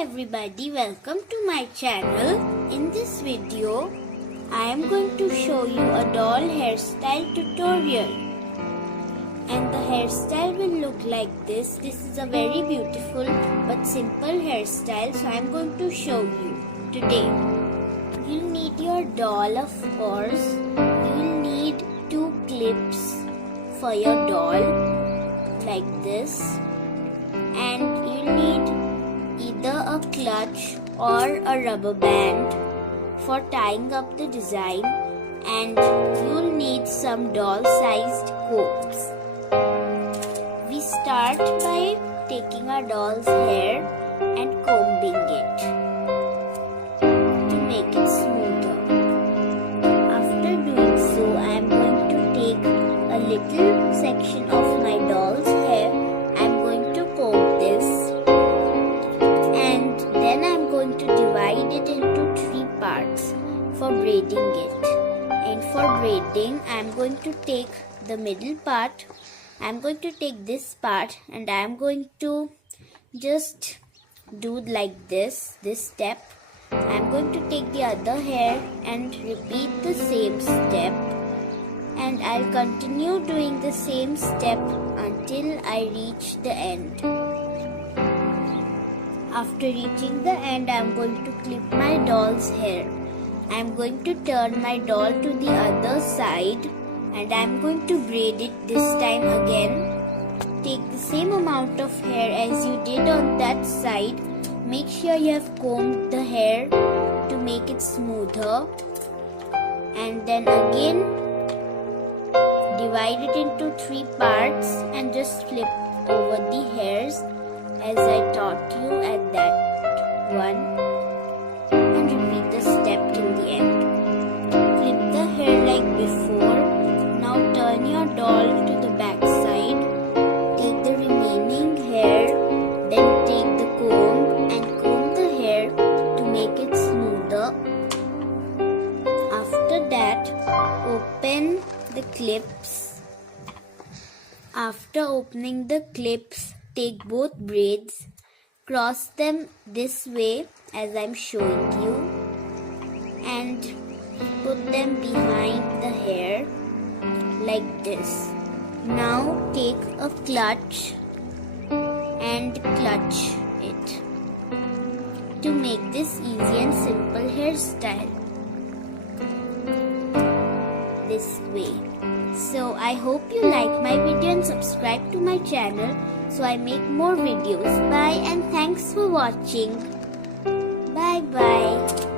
everybody, welcome to my channel. In this video, I am going to show you a doll hairstyle tutorial. And the hairstyle will look like this. This is a very beautiful but simple hairstyle, so I am going to show you today. You'll need your doll, of course. You'll need 2 clips for your doll, like this. And you'll need either a clutch or a rubber band for tying up the design, and you'll need some doll-sized combs. We start by taking our doll's hair and combing it to make it smoother. After doing so, I am going to take a little section of my doll's hair. I am going to comb this, and then I am going to divide it into 3 parts for braiding it. And for braiding, I am going to take the middle part. I am going to take this part, and I am going to just do like this step. I am going to take the other hair and repeat the same step, and I'll continue doing the same step until I reach the end. After reaching the end, I am going to clip my doll's hair. I am going to turn my doll to the other side, and I am going to braid it this time again. Take the same amount of hair as you did on that side. Make sure you have combed the hair to make it smoother, and then again divide it into 3 parts and just flip over the hairs as I taught you at that one, and repeat the step till the end. Clip the hair like before. Now turn your doll to the back side. Take the remaining hair, then take the comb and comb the hair to make it smoother. After that, open the clips. After opening the clips, take both braids, cross them this way as I'm showing you, and put them behind the hair like this. Now take a clutch and clutch it to make this easy and simple hairstyle this way. So I hope you like my video and subscribe to my channel so I make more videos. Bye, and thanks for watching. Bye bye.